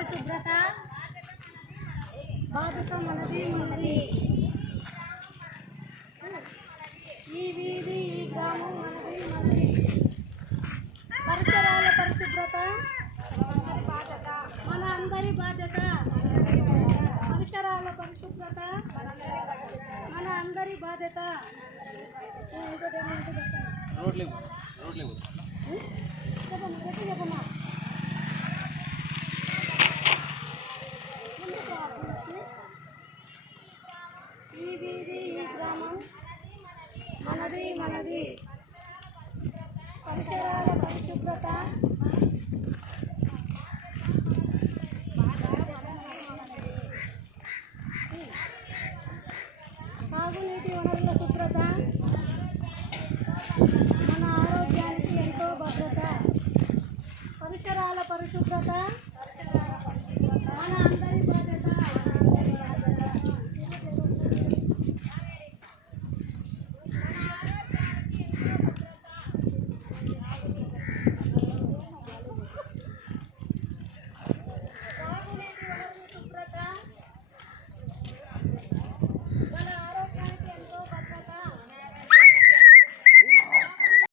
పరిశుభ్రత బాధ్యత మనది మనది. ఈ వీధి ఈ గ్రామం మనది మనది. పరిసరాల పరిశుభ్రత మన అందరి బాధ్యత. పరిసరాల పరిశుభ్రత మన అందరి బాధ్యత. చెప్పమ్మా. ఈ వీధి ఈ గ్రామం మనది మనది. పరిసరాల పరిశుభ్రత తాగునీటి వనరుల శుభ్రత మన ఆరోగ్యానికి ఎంతో భద్రత. పరిసరాల పరిశుభ్రత మన